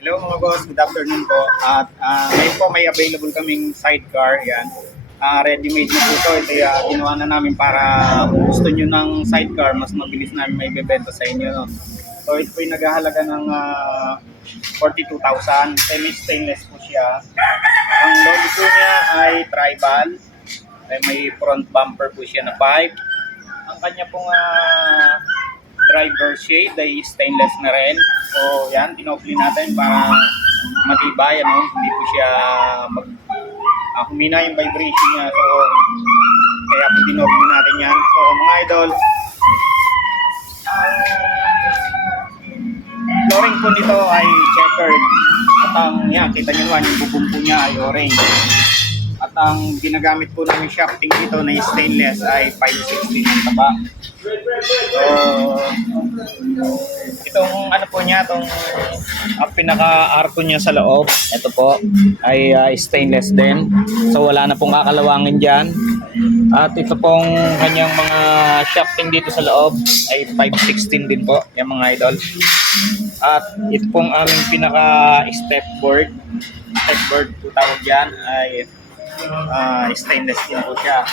Hello mga boss, good afternoon po. At ngayon po may available kaming sidecar. Yan. Ready-made na po ito. Ito ginawa na namin para kung gusto nyo ng sidecar, mas mabilis namin may bebenta sa inyo. No? So ito po yung naghahalaga ng 42,000. Stainless po siya. Ang logo po niya ay tribal. May front bumper po siya na pipe. Ang kanya pong driver shade ay stainless na rin. So yan, tinopli natin para matibay, ano? Hindi po siya humina yung vibration niya. So kaya po tinopli natin yan. So mga idol, flooring po nito ay checkered. At ang yan, kita nyo naman yung bubong po niya ay orange. At ang ginagamit po namin shafting dito na stainless ay 516 ang taba. So, itong ano po niya, itong pinaka-arco niya sa loob, ito po ay stainless din. So wala na pong kakalawangin dyan. At ito pong kanyang mga shafting dito sa loob ay 516 din po, yung mga idol. At ito pong aming pinaka-stepboard po tawag dyan ay stainless din po siya.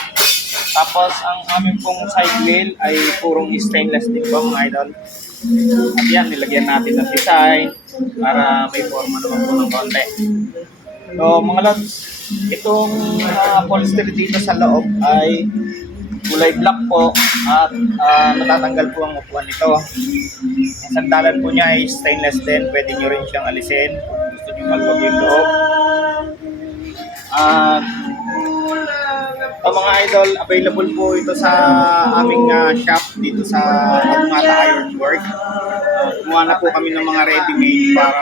Tapos ang aming pong side wheel ay purong stainless din po mga idol. At yan, nilagyan natin ng design para may forma naman po ng konti. So mga lods, itong upholstery dito sa loob ay kulay black po at natatanggal po ang upuan nito. Ang sandalan po niya ay stainless din, pwede nyo rin siyang alisin kung gusto nyo maluwag yung loob. Mga idol, available po ito sa aming shop dito sa Agmata Iron Work. Kumuha na po kami ng mga ready-made para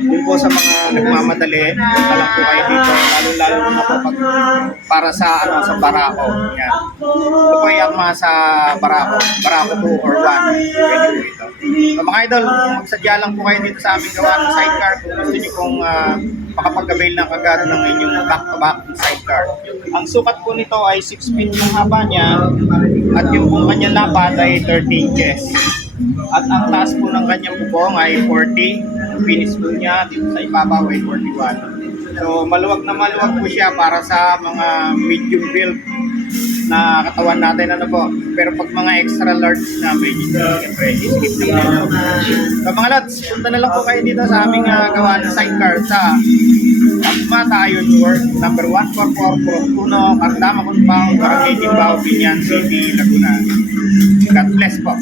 dun po sa mga nagmamadali. Punta lang po kayo dito, lalo-lalo na po para sa Barako. Yan. Ito po yung sa Barako 2 or 1. Pwede po ito. So, mga idol, magsadya lang po kayo dito sa aming gawa ng sidecar kung gusto nyo pong makapag-avail ng kagad ng inyong back-to-back sidecar. Ang sukat po nito ay 6 feet yung haba niya at yung pong kanyang lapad ay 30 inches. At ang taas po ng kanyang bubong ay 40. Finish po niya dito sa ibabaw ay 41. So maluwag na maluwag po siya para sa mga medium build na katawan natin, ano po. Pero pag mga extra large na medyo, siyempre, skip na. So mga lods, punta na lang po kayo dito sa aming gawa ng sidecar sa Agmata Iron Work, number 144 Puno, Cardama, Kunpang, Barangay Timbao, Binyan City, Laguna. God bless po.